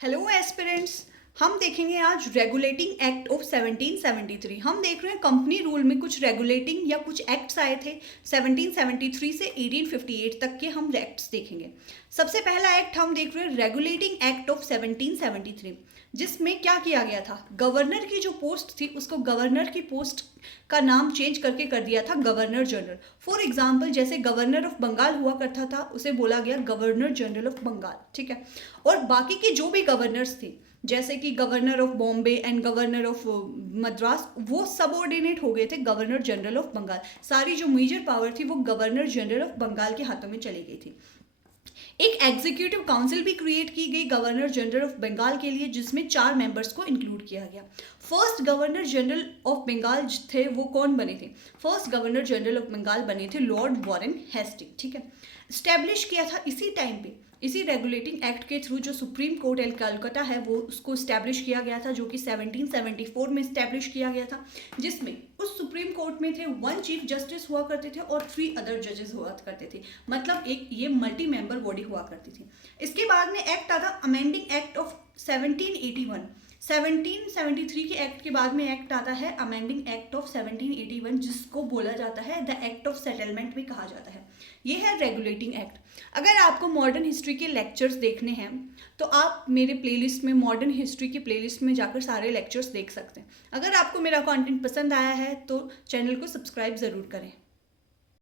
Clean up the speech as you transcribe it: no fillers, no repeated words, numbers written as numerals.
Hello aspirants. हम देखेंगे आज रेगुलेटिंग एक्ट ऑफ 1773। हम देख रहे हैं कंपनी रूल में कुछ रेगुलेटिंग या कुछ एक्ट्स आए थे 1773 से 1858 तक के हम एक्ट्स देखेंगे। सबसे पहला एक्ट हम देख रहे हैं रेगुलेटिंग एक्ट ऑफ 1773, जिसमें क्या किया गया था, गवर्नर की जो पोस्ट थी उसको गवर्नर की पोस्ट का नाम चेंज करके कर दिया था गवर्नर जनरल। फॉर एग्जाम्पल जैसे गवर्नर ऑफ बंगाल हुआ करता था उसे बोला गया गवर्नर जनरल ऑफ बंगाल, ठीक है। और बाकी के जो भी गवर्नर्स थे जैसे कि governor of Bombay and governor of Madras, वो सबऑर्डिनेट हो गए थे गवर्नर जनरल ऑफ बंगाल। सारी जो मेजर पावर थी वो गवर्नर जनरल ऑफ बंगाल के हाथों में चली गई थी। एक एग्जीक्यूटिव काउंसिल भी क्रिएट की गई गवर्नर जनरल ऑफ बंगाल के लिए, जिसमें 4 मेंबर्स को इंक्लूड किया गया। First governor general of Bengal थे वो कौन बने थे? First governor general of Bengal बने थे लॉर्ड वॉरेन हेस्टिंग, ठीक है। स्टैब्लिश किया था इसी टाइम पे, इसी रेगुलेटिंग एक्ट के थ्रू जो सुप्रीम कोर्ट एल कलकत्ता है वो उसको स्टैब्लिश किया गया था, जो कि 1774 में स्टैब्लिश किया गया था, जिसमें उस सुप्रीम कोर्ट में थे 1 चीफ जस्टिस हुआ करते थे और 3 अदर जजेस हुआ करते थे। मतलब एक ये मल्टी मेंबर बॉडी हुआ करती थी। इसके बाद में एक्ट आता अमेंडिंग एक्ट ऑफ 1781। 1773 के एक्ट के बाद में एक्ट आता है अमेंडिंग एक्ट ऑफ 1781, जिसको बोला जाता है द एक्ट ऑफ सेटलमेंट भी कहा जाता है। ये है रेगुलेटिंग एक्ट। अगर आपको मॉडर्न हिस्ट्री के लेक्चर्स देखने हैं तो आप मेरे प्लेलिस्ट में मॉडर्न हिस्ट्री की प्लेलिस्ट में जाकर सारे लेक्चर्स देख सकते हैं। अगर आपको मेरा कंटेंट पसंद आया है तो चैनल को सब्सक्राइब ज़रूर करें।